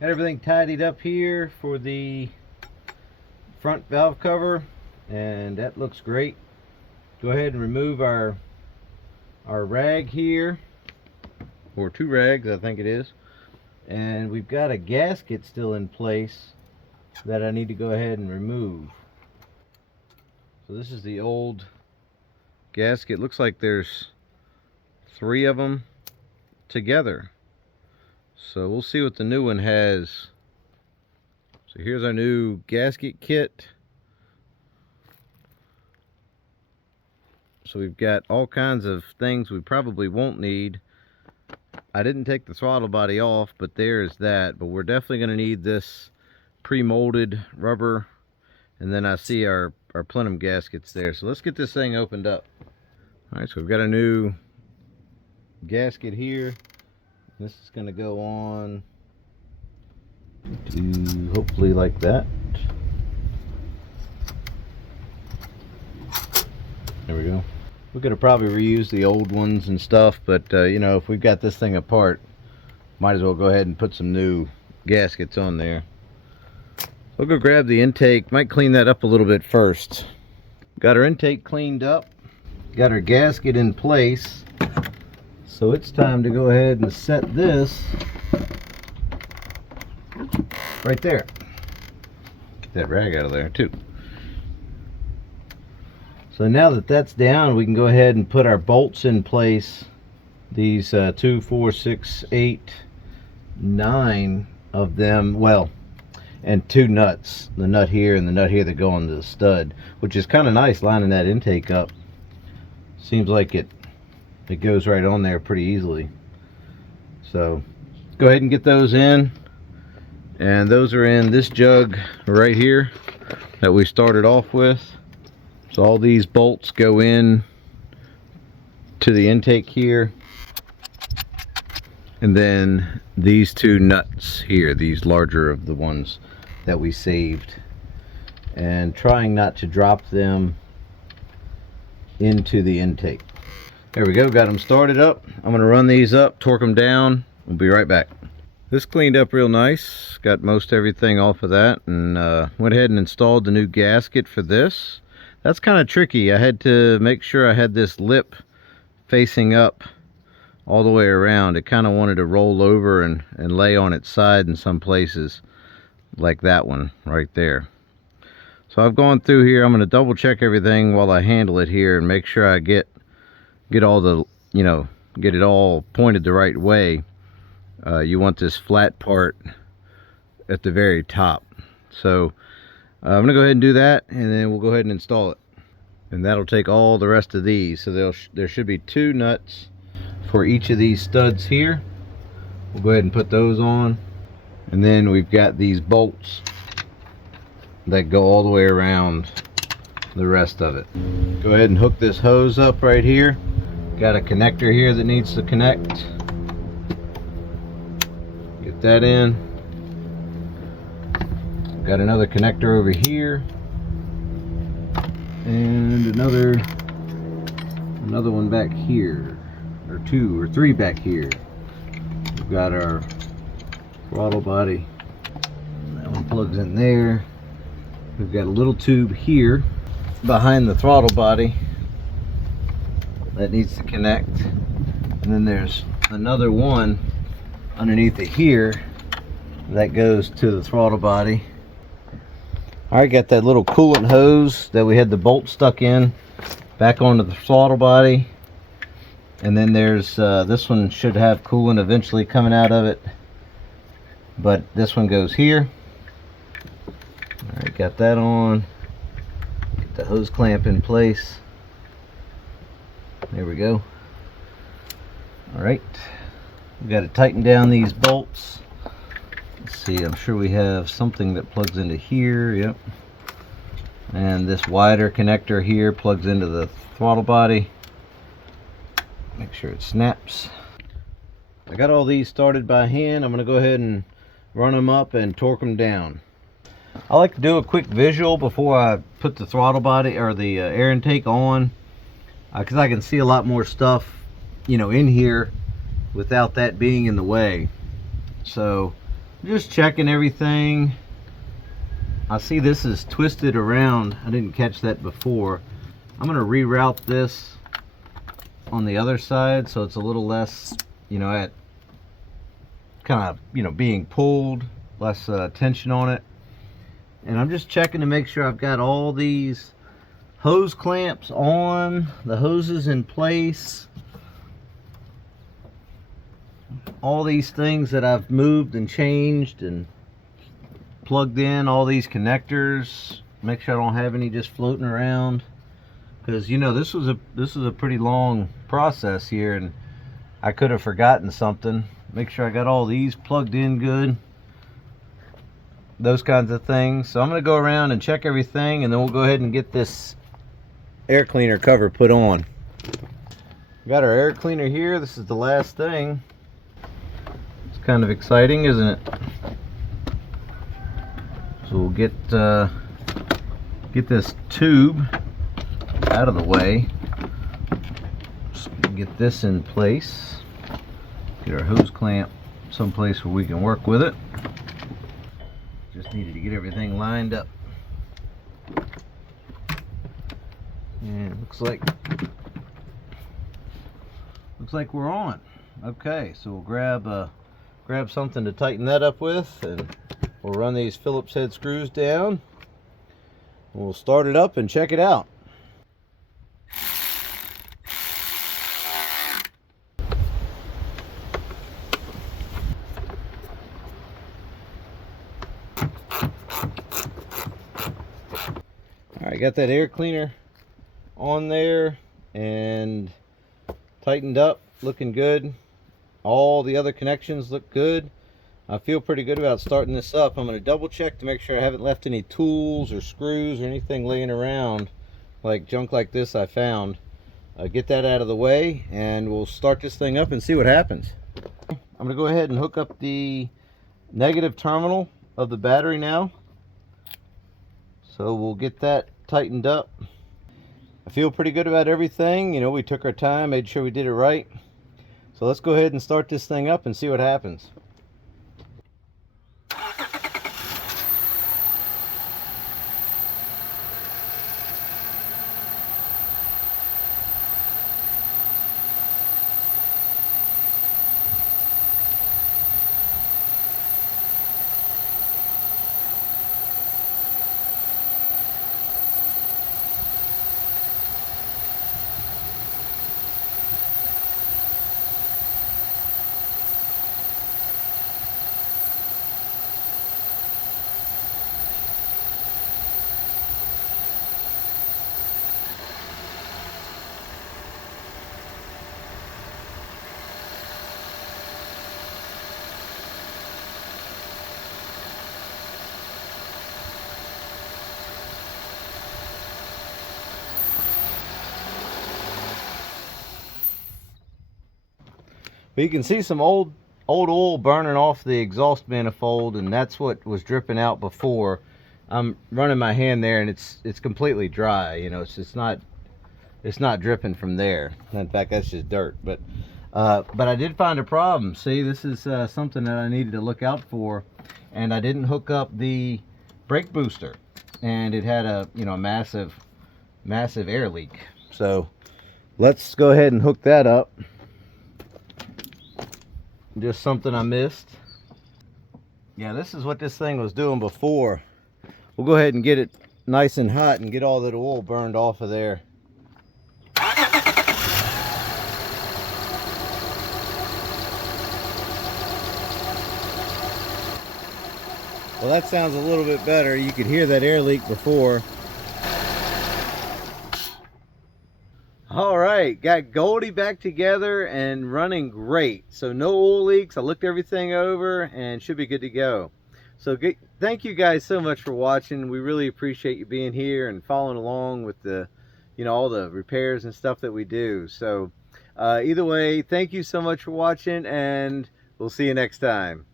Got everything tidied up here for the front valve cover, and that looks great. Go ahead and remove our rag here, or two rags I think it is, and we've got a gasket still in place that I need to go ahead and remove. So this is the old gasket. Looks like there's 3 of them together. So we'll see what the new one has. So here's our new gasket kit. So we've got all kinds of things we probably won't need. I didn't take the throttle body off, but there's that. But we're definitely going to need this pre-molded rubber. And then I see our plenum gaskets there. So let's get this thing opened up. Alright, so we've got a new gasket here. This is going to go on to hopefully like that. There we go. We're going to probably reuse the old ones and stuff, but you know, if we've got this thing apart, might as well go ahead and put some new gaskets on there. I'll go grab the intake. Might clean that up a little bit first. Got our intake cleaned up. Got our gasket in place. So it's time to go ahead and set this right there. Get that rag out of there too. So now that that's down, we can go ahead and put our bolts in place. These 2, 4, 6, 8, 9 of them. Well, and 2 nuts. The nut here and the nut here that go on the stud, which is kind of nice lining that intake up. Seems like it goes right on there pretty easily. So go ahead and get those in, and those are in this jug right here that we started off with. So all these bolts go in to the intake here, and then these 2 nuts here, these larger of the ones that we saved, and trying not to drop them into the intake. There we go, got them started up. I'm going to run these up, torque them down. We'll be right back. This cleaned up real nice. Got most everything off of that, and went ahead and installed the new gasket for this. That's kind of tricky. I had to make sure I had this lip facing up all the way around. It kind of wanted to roll over and lay on its side in some places, like that one right there. So I've gone through here. I'm going to double check everything while I handle it here and make sure I get all the, you know, get it all pointed the right way. You want this flat part at the very top. So I'm gonna go ahead and do that, and then we'll go ahead and install it, and that'll take all the rest of these. So there should be 2 nuts for each of these studs here. We'll go ahead and put those on, and then we've got these bolts that go all the way around the rest of it. Go ahead and hook this hose up right here. Got a connector here that needs to connect. Get that in. Got another connector over here, and another one back here, or 2 or 3 back here. We've got our throttle body. That one plugs in there. We've got a little tube here behind the throttle body that needs to connect, and then there's another one underneath it here that goes to the throttle body. Alright, got that little coolant hose that we had the bolt stuck in back onto the throttle body, and then there's this one should have coolant eventually coming out of it, but this one goes here. Alright, got that on. Get the hose clamp in place. There we go. Alright, we got to tighten down these bolts. Let's see, I'm sure we have something that plugs into here. Yep. And this wider connector here plugs into the throttle body. Make sure it snaps. I got all these started by hand. I'm going to go ahead and run them up and torque them down. I like to do a quick visual before I put the throttle body or the air intake on, because I can see a lot more stuff, you know, in here without that being in the way. So Just checking everything. I see this is twisted around. I didn't catch that before. I'm going to reroute this on the other side so it's a little less, at kind of, being pulled, less tension on it. And I'm just checking to make sure I've got all these hose clamps on, the hoses in place, all these things that I've moved and changed and plugged in, all these connectors. Make sure I don't have any just floating around, because this was a pretty long process here, and I could have forgotten something. Make sure I got all these plugged in good, those kinds of things. So I'm going to go around and check everything, and then we'll go ahead and get this air cleaner cover put on. Got our air cleaner here. This is the last thing. It's kind of exciting, isn't it? So we'll get this tube out of the way. Just get this in place. Get our hose clamp someplace where we can work with it. Just needed to get everything lined up. And it looks like we're on. Okay, so we'll grab something to tighten that up with, and we'll run these Phillips head screws down. We'll start it up and check it out. Alright, got that air cleaner on there and tightened up, looking good. All the other connections look good. I feel pretty good about starting this up. I'm going to double check to make sure I haven't left any tools or screws or anything laying around, like junk like this I found. Get that out of the way, and we'll start this thing up and see what happens. I'm going to go ahead and hook up the negative terminal of the battery now. So we'll get that tightened up. I feel pretty good about everything. We took our time, made sure we did it right. So let's go ahead and start this thing up and see what happens. But you can see some old oil burning off the exhaust manifold, and that's what was dripping out before. I'm running my hand there, and it's completely dry. It's not dripping from there. In fact, that's just dirt. But I did find a problem. See, this is something that I needed to look out for, and I didn't hook up the brake booster, and it had a massive air leak. So let's go ahead and hook that up. Just something I missed. Yeah, this is what this thing was doing before. We'll go ahead and get it nice and hot and get all that oil burned off of there. Well, that sounds a little bit better. You could hear that air leak before. All right, got Goldie back together and running great. So no oil leaks. I looked everything over and should be good to go. So thank you guys so much for watching. We really appreciate you being here and following along with the, all the repairs and stuff that we do. So either way, thank you so much for watching, and we'll see you next time.